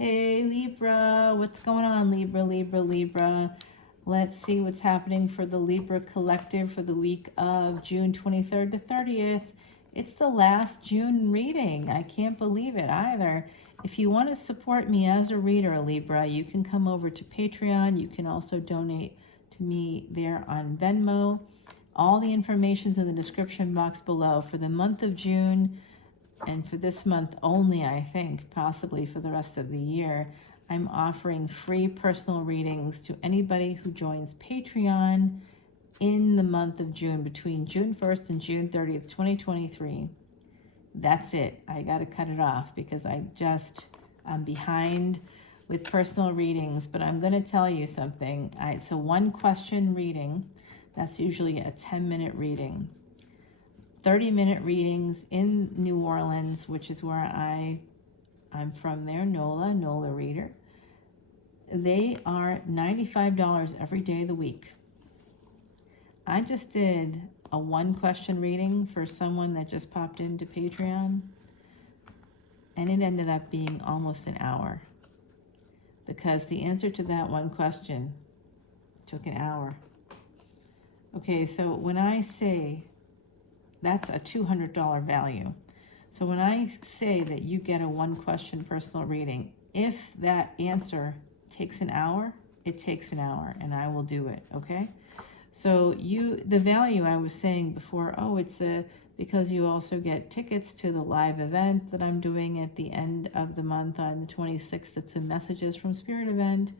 Hey Libra, what's going on, Libra, Libra, Libra? Let's see what's happening for the Libra collective for the week of June 23rd to 30th. It's the last June reading. I can't believe it either. If you want to support me as a reader, Libra, you can come over to Patreon. You can also donate to me there on Venmo. All the information's in the description box below. For the month of June, and for this month only, I think, possibly for the rest of the year, I'm offering free personal readings to anybody who joins Patreon in the month of June, between June 1st and June 30th, 2023. That's it. I got to cut it off because I'm behind with personal readings, but I'm going to tell you something. It's a one question reading. That's usually a 10-minute reading. 30-minute readings in New Orleans, which is where I'm from there, NOLA reader. They are $95 every day of the week. I just did a one question reading for someone that just popped into Patreon, and it ended up being almost an hour because the answer to that one question took an hour. Okay, so when I say that's a $200 value. So when I say that you get a one question personal reading, if that answer takes an hour, it takes an hour and I will do it, okay? So the value I was saying before, it's because you also get tickets to the live event that I'm doing at the end of the month on the 26th. It's a Messages from Spirit event,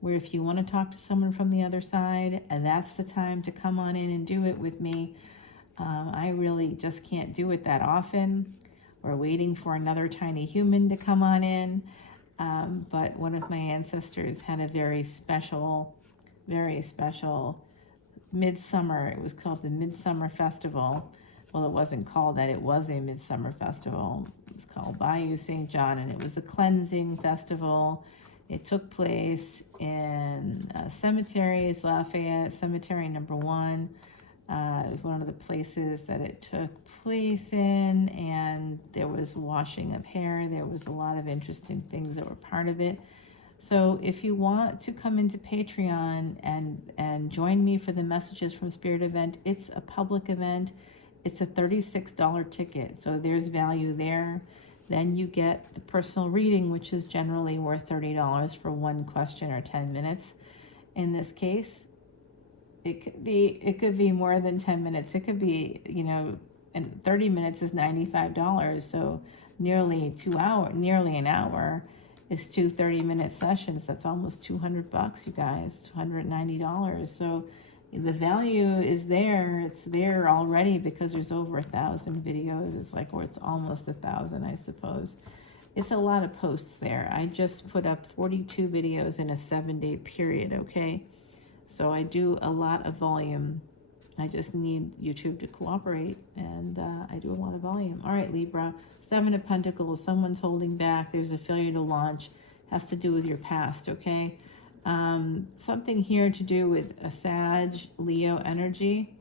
where if you want to talk to someone from the other side, and that's the time to come on in and do it with me. I really just can't do it that often. We're waiting for another tiny human to come on in. But one of my ancestors had a very special midsummer. It was called the Midsummer Festival. Well, it wasn't called that. It was a Midsummer Festival. It was called Bayou St. John, and it was a cleansing festival. It took place in cemeteries, Lafayette Cemetery #1. It was one of the places that it took place in, and there was washing of hair. There was a lot of interesting things that were part of it. So if you want to come into Patreon and join me for the Messages from Spirit event, it's a public event. It's a $36 ticket, so there's value there. Then you get the personal reading, which is generally worth $30 for one question or 10 minutes. In this case, it could be more than 10 minutes. It could be, and 30 minutes is $95. So nearly an hour is two 30-minute sessions. That's almost $200, you guys, $290. So the value is there. It's there already because there's over 1,000 videos. Or it's almost 1,000, I suppose. It's a lot of posts there. I just put up 42 videos in a 7-day period, okay? So I do a lot of volume. I just need YouTube to cooperate, and I do a lot of volume. All right, Libra, 7 of Pentacles, someone's holding back. There's a failure to launch. Has to do with your past, okay? Something here to do with a Sag, Leo energy,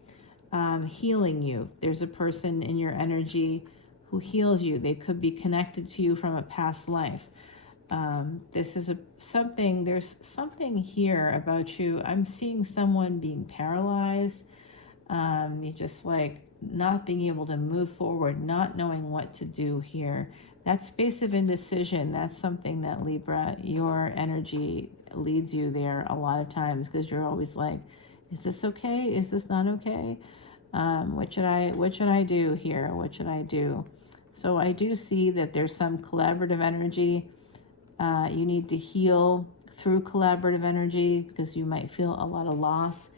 healing you. There's a person in your energy who heals you. They could be connected to you from a past life. There's something here about you. I'm seeing someone being paralyzed. You just not being able to move forward, not knowing what to do here. That space of indecision, that's something that Libra, your energy leads you there a lot of times, because you're always like, is this okay? Is this not okay? What should I do here? What should I do? So I do see that there's some collaborative energy. You need to heal through collaborative energy because you might feel a lot of loss.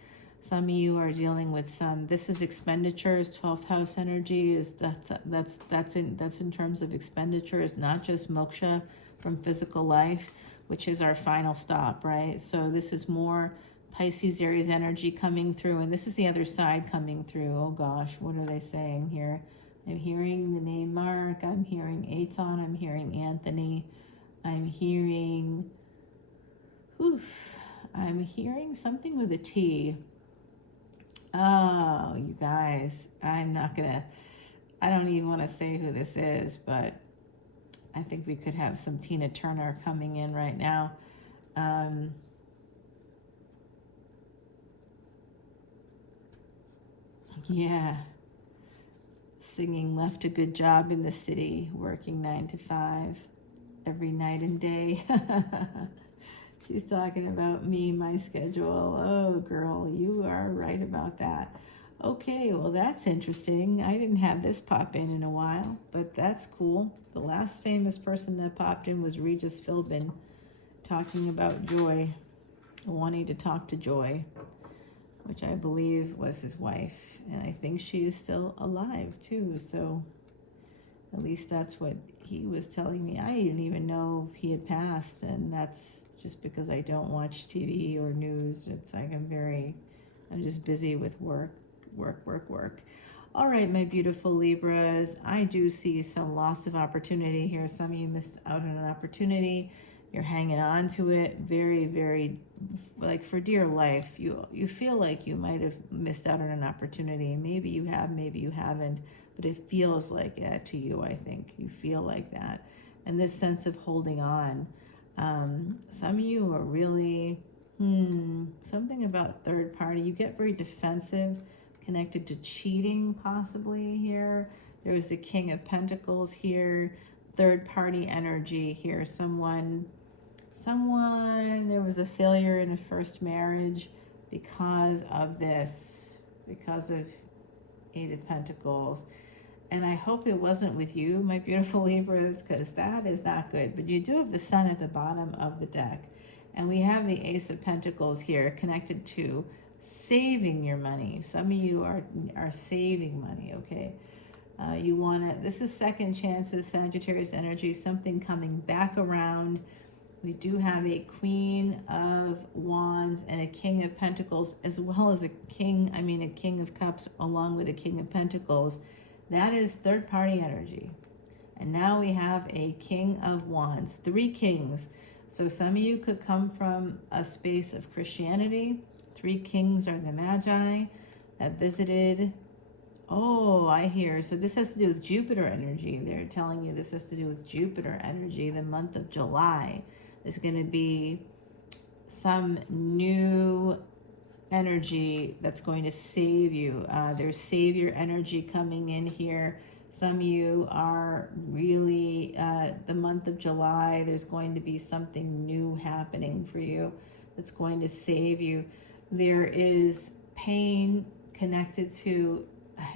Some of you are dealing with this is expenditures. 12th house energy that's in terms of expenditures, not just moksha from physical life, which is our final stop, right? So this is more Pisces, Aries energy coming through, and this is the other side coming through. Oh gosh, what are they saying here? I'm hearing the name Mark, I'm hearing Aton, I'm hearing Anthony, I'm hearing something with a T. Oh, you guys, I don't even want to say who this is, but I think we could have some Tina Turner coming in right now. Yeah. Singing left a good job in the city, working 9 to 5 every night and day. She's talking about me, my schedule. Oh, girl, you are right about that. Okay, well, that's interesting. I didn't have this pop in a while, but that's cool. The last famous person that popped in was Regis Philbin, talking about Joy, wanting to talk to Joy, which I believe was his wife. And I think she is still alive, too. So at least that's what he was telling me. I didn't even know if he had passed, and that's just because I don't watch TV or news. It's like I'm just busy with work. All right, my beautiful Libras, I do see some loss of opportunity here. Some of you missed out on an opportunity. You're hanging on to it very, very, like for dear life. You feel like you might have missed out on an opportunity. Maybe you have, maybe you haven't, but it feels like that to you, I think. You feel like that. And this sense of holding on. Some of you are really, something about third party. You get very defensive, connected to cheating possibly here. There's the King of Pentacles here, third party energy here. Someone, there was a failure in a first marriage because of this, because of Eight of Pentacles. And I hope it wasn't with you, my beautiful Libras, because that is not good. But you do have the Sun at the bottom of the deck. And we have the Ace of Pentacles here connected to saving your money. Some of you are saving money, okay? You want to, this is second chances, Sagittarius energy, something coming back around. We do have a Queen of Wands and a King of Pentacles, as well as a King of Cups, along with a King of Pentacles. That is third party energy. And now we have a King of Wands, 3 kings. So some of you could come from a space of Christianity. 3 kings are the Magi that visited. Oh, I hear. So this has to do with Jupiter energy. They're telling you this has to do with Jupiter energy. The month of July is going to be some new energy that's going to save you. There's savior energy coming in here. Some of you are really, the month of July, there's going to be something new happening for you that's going to save you. There is pain connected to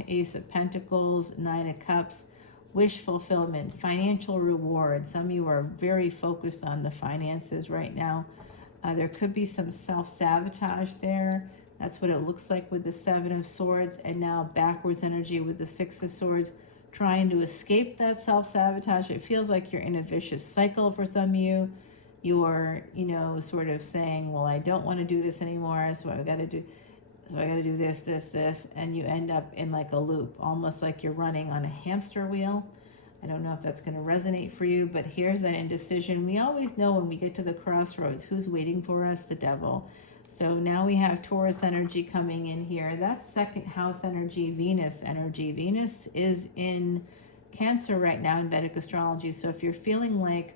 Ace of Pentacles, 9 of Cups, wish fulfillment, financial reward. Some of you are very focused on the finances right now. There could be some self-sabotage there. That's what it looks like with the 7 of Swords, and now backwards energy with the 6 of Swords, trying to escape that self-sabotage. It feels like you're in a vicious cycle for some of you. You are, sort of saying, well, I don't want to do this anymore, so I got to do this, and you end up in like a loop, almost like you're running on a hamster wheel. I don't know if that's going to resonate for you, but here's that indecision. We always know when we get to the crossroads who's waiting for us, the devil. So now we have Taurus energy coming in here. That's second house energy, Venus energy. Venus is in Cancer right now in Vedic astrology. So if you're feeling like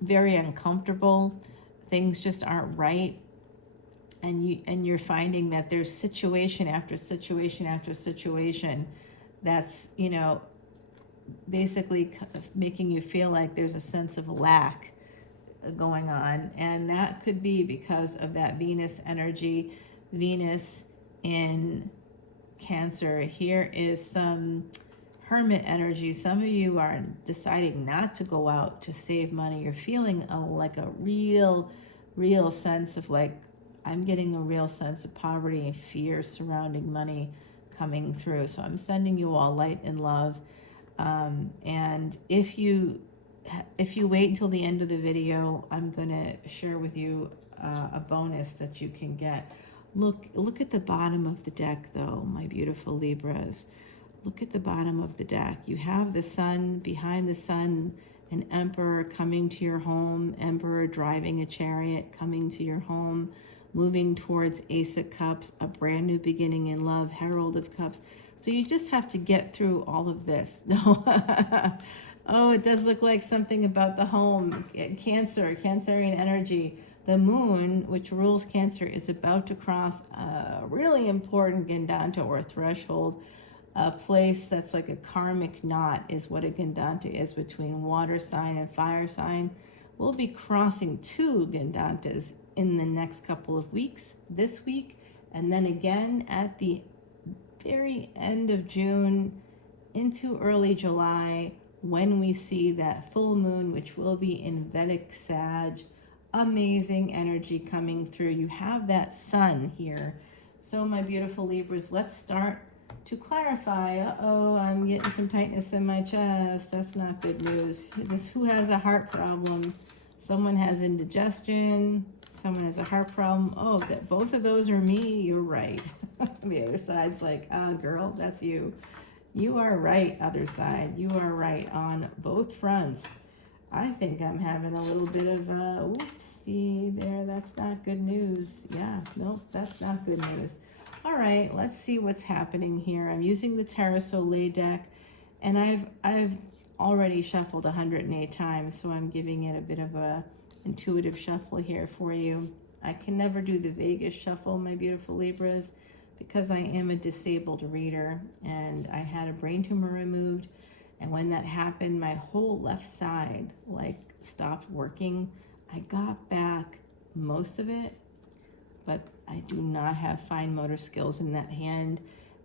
very uncomfortable, things just aren't right, and you're finding that there's situation after situation after situation that's, basically making you feel like there's a sense of lack going on. And that could be because of that Venus energy, Venus in Cancer. Here is some Hermit energy. Some of you are deciding not to go out to save money. You're feeling like a real sense of like, I'm getting a real sense of poverty and fear surrounding money coming through. So I'm sending you all light and love. And if you wait until the end of the video, I'm going to share with you a bonus that you can get. Look at the bottom of the deck, though, my beautiful Libras. Look at the bottom of the deck. You have the Sun, behind the Sun, an Emperor coming to your home, Emperor driving a chariot coming to your home, moving towards Ace of Cups, a brand new beginning in love, Herald of Cups. So you just have to get through all of this. No, Oh, it does look like something about the home. Cancer, Cancerian energy. The moon, which rules Cancer, is about to cross a really important Gandanta or threshold, a place that's like a karmic knot is what a Gandanta is between water sign and fire sign. We'll be crossing two Gandantas in the next couple of weeks, this week, and then again at the very end of June into early July, when we see that full moon, which will be in Vedic Sag. Amazing energy coming through. You have that sun here. So my beautiful Libras, let's start to clarify. Uh-oh, I'm getting some tightness in my chest. That's not good news. Who has a heart problem? Someone has indigestion. Someone has a heart problem. Oh, both of those are me. You're right. The other side's like, girl, that's you. You are right, other side. You are right on both fronts. I think I'm having a little bit of a whoopsie there. That's not good news. Yeah, nope, that's not good news. All right, let's see what's happening here. I'm using the Tarot Soleil deck, and I've already shuffled 108 times, so I'm giving it a bit of a intuitive shuffle here for you. I can never do the Vegas shuffle, my beautiful Libras, because I am a disabled reader and I had a brain tumor removed, and when that happened, my whole left side like stopped working. I got back most of it, but I do not have fine motor skills in that hand,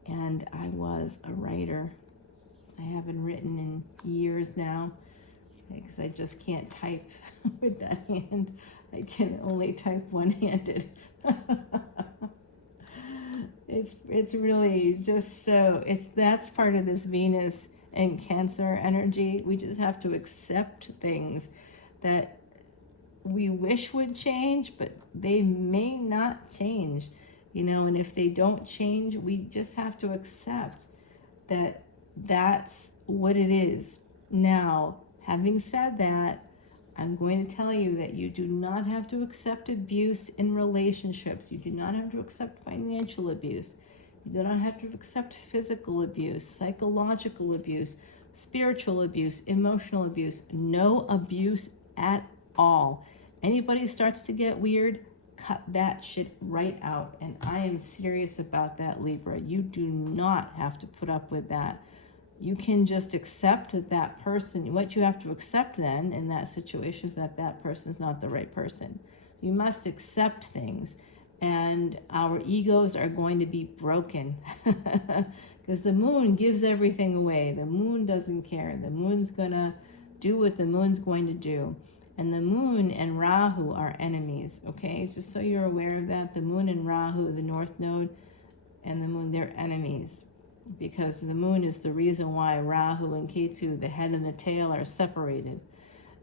and I was a writer. I haven't written in years now because I just can't type with that hand. I can only type one-handed. It's really just so, that's part of this Venus and Cancer energy. We just have to accept things that we wish would change, but they may not change, and if they don't change, we just have to accept that that's what it is. Now, having said that, I'm going to tell you that you do not have to accept abuse in relationships. You do not have to accept financial abuse. You do not have to accept physical abuse, psychological abuse, spiritual abuse, emotional abuse. No abuse at all. Anybody starts to get weird, cut that shit right out. And I am serious about that, Libra. You do not have to put up with that. You can just accept that that person, what you have to accept then in that situation is that that person's not the right person. You must accept things, and our egos are going to be broken because the moon gives everything away. The moon doesn't care. The moon's gonna do what the moon's going to do. And the moon and Rahu are enemies, okay? Just so you're aware of that, the moon and Rahu, the north node, and the moon, they're enemies. Because the moon is the reason why Rahu and Ketu, the head and the tail, are separated.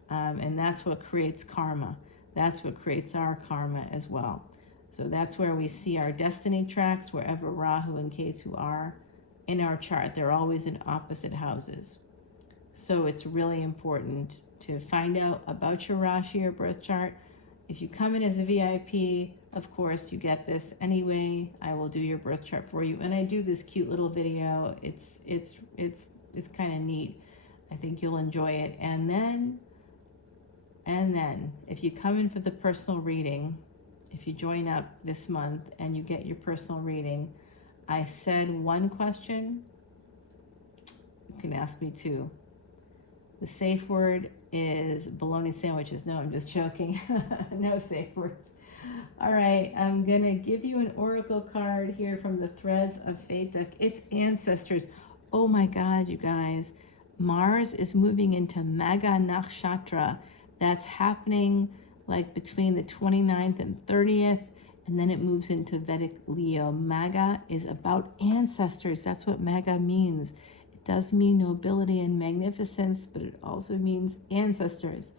And that's what creates karma. That's what creates our karma as well. So that's where we see our destiny tracks, wherever Rahu and Ketu are in our chart. They're always in opposite houses. So it's really important to find out about your Rashi or birth chart. If you come in as a VIP, of course, you get this anyway. I will do your birth chart for you, and I do this cute little video. It's kind of neat. I think you'll enjoy it. And then, if you come in for the personal reading, if you join up this month and you get your personal reading, I said one question. You can ask me two. The safe word is bologna sandwiches. No, I'm just joking. No safe words. All right, I'm going to give you an oracle card here from the Threads of Fate deck. It's ancestors. Oh my God, you guys. Mars is moving into Maga Nakshatra. That's happening like between the 29th and 30th, and then it moves into Vedic Leo. Maga is about ancestors. That's what Maga means. It does mean nobility and magnificence, but it also means ancestors.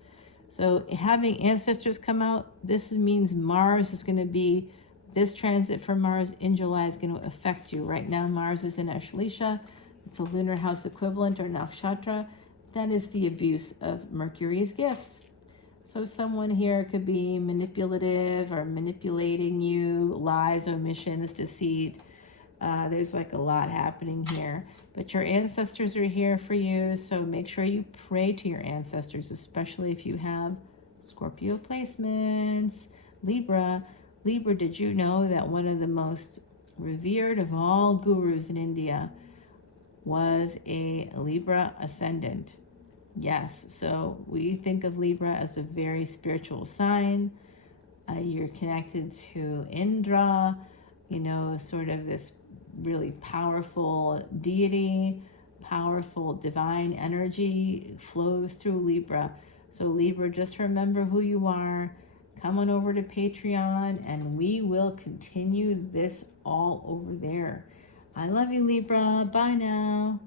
So having ancestors come out, this means Mars is going to be, this transit for Mars in July is going to affect you. Right now, Mars is in Ashleisha. It's a lunar house equivalent or nakshatra. That is the abuse of Mercury's gifts. So someone here could be manipulative or manipulating you, lies, omissions, deceit. There's like a lot happening here, but your ancestors are here for you, so make sure you pray to your ancestors, especially if you have Scorpio placements. Libra, did you know that one of the most revered of all gurus in India was a Libra ascendant? Yes, so we think of Libra as a very spiritual sign. You're connected to Indra, you know, sort of this really powerful deity, powerful divine energy flows through Libra. So Libra, just remember who you are. Come on over to Patreon and we will continue this all over there. I love you, Libra. Bye now.